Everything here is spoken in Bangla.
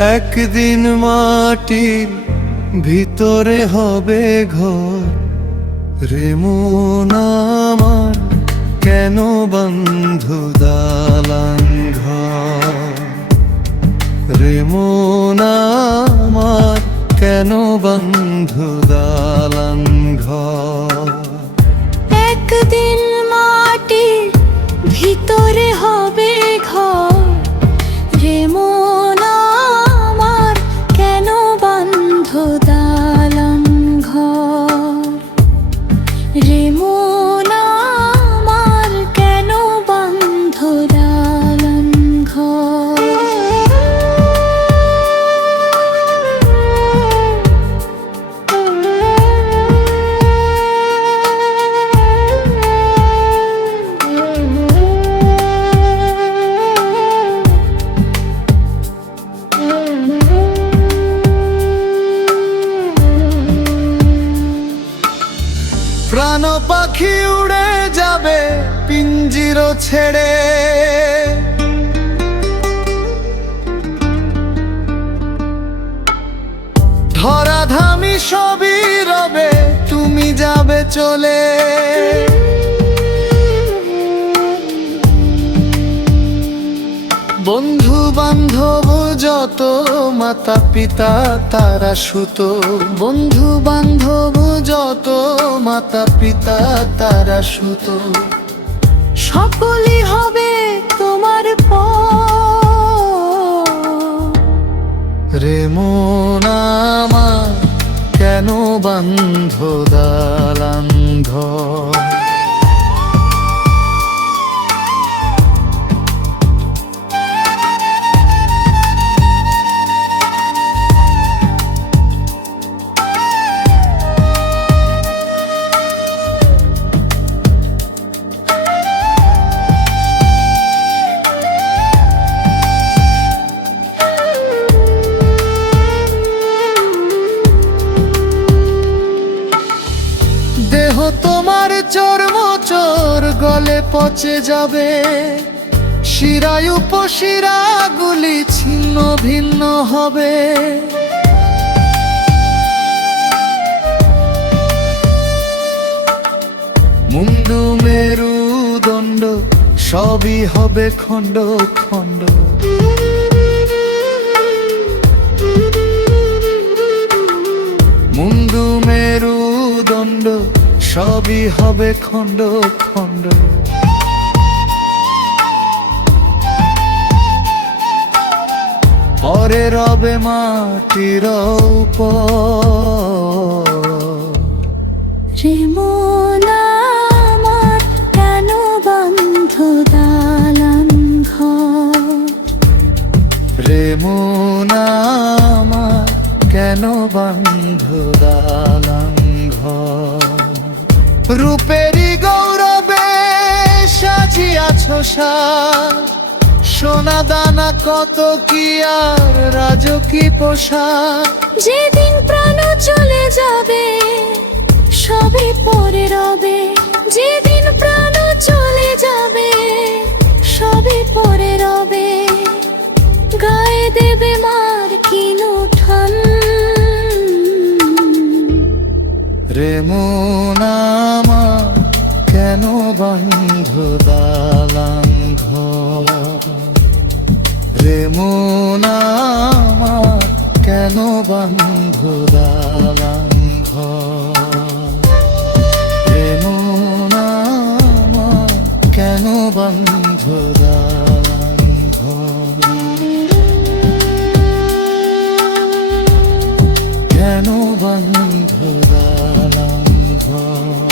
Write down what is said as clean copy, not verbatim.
একদিন মাটির ভিতরে হবে ঘর রে মন আমার, কেন বন্ধু দালান ঘর রে মন আমার, কেন বন্ধু দালান ঘর। একদিন মাটির ভিতরে হবে ঘর রে মন আমার, কেন বন্ধ দালান ঘর রে মন আমার, কেন বন্ধ দালান ঘর। প্রাণ পাখি উড়ে যাবে পিঞ্জির ছেড়ে, ধরাধামি সবই রবে, তুমি যাবে চলে। বন্ধু বান্ধব যত, মাতা পিতা তারা সুত, বন্ধু বান্ধব যত, মাতা পিতা তারা সুত, সকলই হবে তোমার পর রে মন আমার, কেন বন্ধ দালান ঘর। দেহ তোমার চর্মচোর গলে পচে যাবে, শিরায় উপশিরাগুলি ছিন্ন ভিন্ন হবে। মুন্ডু মেরুদণ্ড সবই হবে খণ্ড খণ্ড, মুন্ডু মেরুদণ্ড সবই হবে খণ্ড খণ্ড। পরে রবে মাটির উপর রে মন আমার, কেন বন্ধ দালান ঘর রে মন আমার, কেন বন্ধ দালান ঘর। রূপেরই গৌরবে সাজিয়াছ সাজ, সোনা দানা কত কি আর রাজকী পোশাক। যেদিন প্রাণ চলে যাবে সবই পরে রবে, যেদিন প্রাণ চলে যাবে সবই পরে রবে। গায়ে দেবে মার কিন উঠান রে মন আমার, কেন বন্ধ দালান ঘর রে মন আমার, কেন বন্ধ দালান ঘর রে মন আমার, কেন বন্ধ দালান ঘর, কেন বন্ধ দালান ঘর।